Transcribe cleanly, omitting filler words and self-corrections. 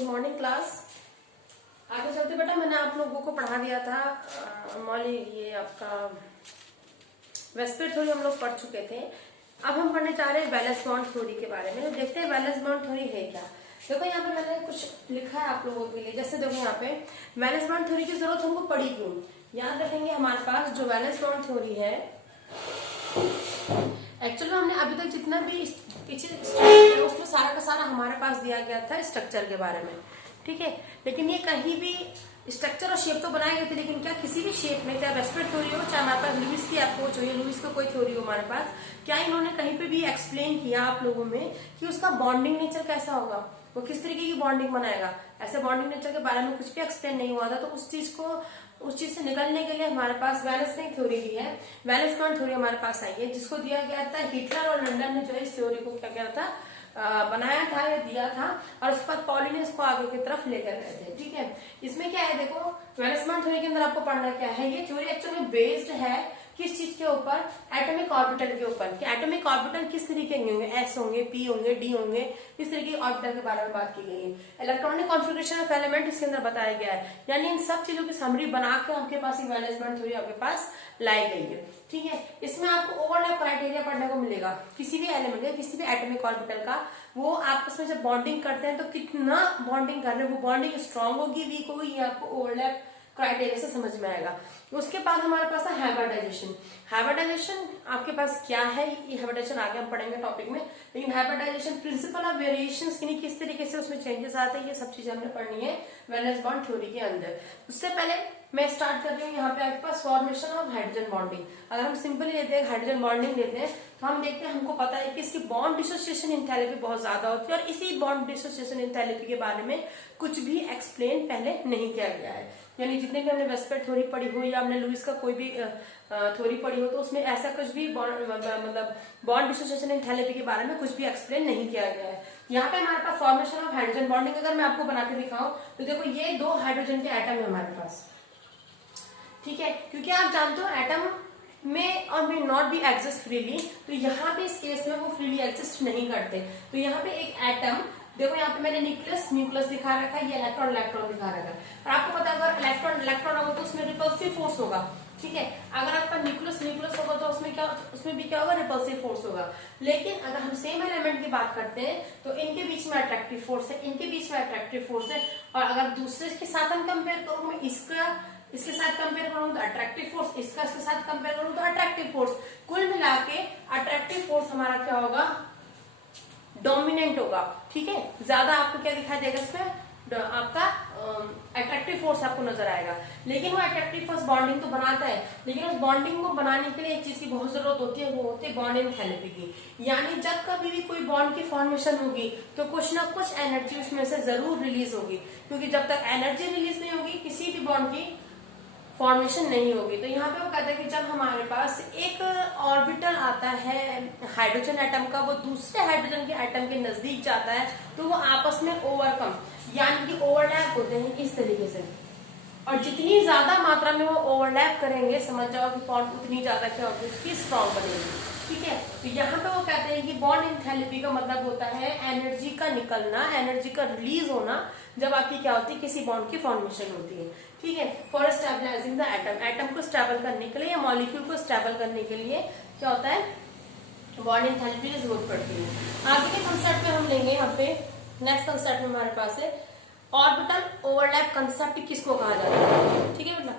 Good morning class. आगे चलते बेटा, मैंने आप लोगों को पढ़ा दिया था मौली ये आपका वेस्पर थ्योरी हम लोग पढ़ चुके थे। अब हम पढ़ने जा रहे हैं वैलेंस बॉन्ड थ्योरी के बारे में। देखते हैं वैलेंस बॉन्ड थ्योरी है क्या। देखो यहाँ पे मैंने कुछ लिखा है आप लोगों के लिए। जैसे देखो यहाँ पे वैलेंस बॉन्ड थ्योरी की जरूरत हमको पड़ी क्यों। याद रखेंगे हमारे पास जो वैलेंस बॉन्ड थ्योरी है, एक्चुअली हमने अभी तक जितना भी पीछे स्ट्रक्चर उसमें सारा का सारा हमारे पास दिया गया था स्ट्रक्चर के बारे में, ठीक है। लेकिन ये कहीं भी स्ट्रक्चर और शेप तो बनाए गए थे, लेकिन क्या किसी भी शेप में, चाहे वेस्पर थ्योरी हो, चाहे हमारे पास लुईस की अप्रोच हो या लुईस का कोई थ्योरी हो हमारे पास, क्या इन्होंने कहीं पे भी एक्सप्लेन किया आप लोगों में कि उसका बॉन्डिंग नेचर कैसा होगा, वो किस तरीके की बॉन्डिंग बनाएगा। ऐसे बॉन्डिंग नेचर के बारे में कुछ भी एक्सप्लेन नहीं हुआ था। तो उस चीज से निकलने के लिए हमारे पास वैलेंस थ्योरी भी है, वैलेंस बॉन्ड थ्योरी हमारे पास आई है, जिसको दिया गया था हिटलर और लंदन ने जो है इस थ्योरी को क्या किया था, बनाया था या दिया था, और उसके बाद पॉली ने इसको आगे की तरफ लेकर गए थे, ठीक है। इसमें क्या है, देखो वैलेंस बॉन्ड थ्योरी के अंदर आपको पढ़ना क्या है। ये थ्योरी एक्चुअली बेस्ड है किस चीज के ऊपर, एटॉमिक ऑर्बिटल के ऊपर, कि एटॉमिक ऑर्बिटल किस तरीके के होंगे, एस होंगे, पी होंगे, डी होंगे, इस तरीके के ऑर्बिटल के बारे में बात की गई है। इलेक्ट्रॉनिक कॉन्फ़िगरेशन ऑफ एलिमेंट इसके अंदर बताया गया है। यानी इन सब चीजों की समरी बना के आपके पास वैलेंस बॉन्ड थ्योरी आपके पास लाई गई है, ठीक है। इसमें आपको ओवरलैप क्राइटेरिया पढ़ने को मिलेगा किसी भी एलिमेंट का, किसी भी एटॉमिक ऑर्बिटल का। वो आपस में जब बॉन्डिंग करते हैं तो कितना बॉन्डिंग कर रहे हैं, वो बॉन्डिंग स्ट्रांग होगी, वीक होगी, ये आपको ओवरलैप क्राइटेरिया से समझ में आएगा। उसके बाद हमारे पास है हाइब्रिडाइजेशन। हाइब्रिडाइजेशन आपके पास क्या है, ये हाइब्रिडाइजेशन आगे हम पढ़ेंगे टॉपिक में। लेकिन हाइब्रिडाइजेशन प्रिंसिपल ऑफ वेरिएशंस किस तरीके से उसमें चेंजेस आते हैं, ये सब चीजें हमने पढ़नी है वैलेंस बॉन्ड थ्योरी के अंदर। उससे पहले मैं स्टार्ट कर रही हूँ यहाँ पे आपके पास फॉर्मेशन ऑफ हाइड्रोजन बॉन्डिंग। अगर हम सिंपली लेते हैं हाइड्रोजन बॉन्डिंग लेते हैं तो हम देखते हैं, हमको पता है कि इसकी बॉन्ड डिसोसिएशन एंथैल्पी बहुत ज्यादा होती है, और इसी बॉन्ड डिसोसिएशन एंथैल्पी के बारे में कुछ भी एक्सप्लेन पहले नहीं किया गया है। यानी जितने भी हमने वेस्पर थ्योरी पढ़ी हो या हमने लुईस का कोई भी थ्योरी पढ़ी हो, तो उसमें ऐसा कुछ भी मतलब बॉन्ड डिसोसिएशन एंथैल्पी के बारे में कुछ भी एक्सप्लेन नहीं किया गया है। यहाँ पे हमारे पास फॉर्मेशन ऑफ हाइड्रोजन बॉन्डिंग अगर मैं आपको बना के दिखाऊं तो देखो ये दो हाइड्रोजन के एटम है हमारे पास, ठीक है। क्योंकि आप जानते हो एटम में और में नॉट बी एग्जिस्ट फ्रीली, तो यहाँ पे इस केस में वो फ्रीली एग्जिस्ट नहीं करते। तो यहाँ पे एक एटम, देखो यहाँ पे मैंने न्यूक्लियस दिखा रखा है, ये इलेक्ट्रॉन दिखा रखा है। और आपको पता है अगर इलेक्ट्रॉन होगा तो उसमें रिपल्सिव फोर्स होगा, ठीक है। अगर आपका न्यूक्लियस होगा तो उसमें भी क्या होगा, रिपल्सिव फोर्स होगा। लेकिन अगर हम सेम एलिमेंट की बात करते हैं तो इनके बीच में अट्रैक्टिव फोर्स है, इनके बीच में अट्रैक्टिव फोर्स है। और अगर दूसरे के साथ हम कंपेयर करूँ, मैं इसके साथ कंपेयर करूँ तो अट्रैक्टिव फोर्स, इसके साथ कंपेयर करूँ तो अट्रैक्टिव फोर्स, कुल मिला के अट्रैक्टिव फोर्स हमारा क्या होगा, डोमिनेंट होगा, ठीक है। ज्यादा आपको क्या दिखाई देगा इसमें, आपका अट्रैक्टिव फोर्स आपको नजर आएगा। लेकिन वो अट्रैक्टिव फोर्स बॉन्डिंग तो बनाता है, लेकिन उस बॉन्डिंग को बनाने के लिए एक चीज की बहुत जरूरत होती है, वो होती है बॉन्ड एंथैल्पी की। यानी जब कभी भी कोई बॉन्ड की फॉर्मेशन होगी तो कुछ ना कुछ एनर्जी उसमें से जरूर रिलीज होगी, क्योंकि जब तक एनर्जी रिलीज नहीं होगी किसी भी बॉन्ड की फॉर्मेशन नहीं होगी। तो यहाँ पे वो कहते हैं कि जब हमारे पास एक ऑर्बिटल आता है हाइड्रोजन एटम का, वो दूसरे हाइड्रोजन के एटम के नजदीक जाता है तो वो आपस में ओवरकम यानी कि ओवरलैप होते हैं इस तरीके से। और जितनी ज्यादा मात्रा में वो ओवरलैप करेंगे, समझ जाओ कि बॉन्ड उतनी ज्यादा क्या होगी, उसकी स्ट्रॉन्ग बनेगी, ठीक है। तो यहाँ पे वो कहते हैं कि बॉन्ड एंथैल्पी का मतलब होता है एनर्जी का निकलना, एनर्जी का रिलीज होना जब आपकी क्या होती है, किसी बॉन्ड की फॉर्मेशन होती है, ठीक है। फॉर स्टेबलाइजिंग द एटम को स्टेबल करने के लिए या मॉलिक्यूल को स्टेबल करने के लिए क्या होता है, बॉन्ड एंथैल्पी की जरूरत पड़ती है। आगे के कंसेप्ट में हम लेंगे, यहाँ पे नेक्स्ट कंसेप्ट में हमारे पास है ऑर्बिटल ओवरलैप कंसेप्ट, किसको कहा जाता है, ठीक है बेटा।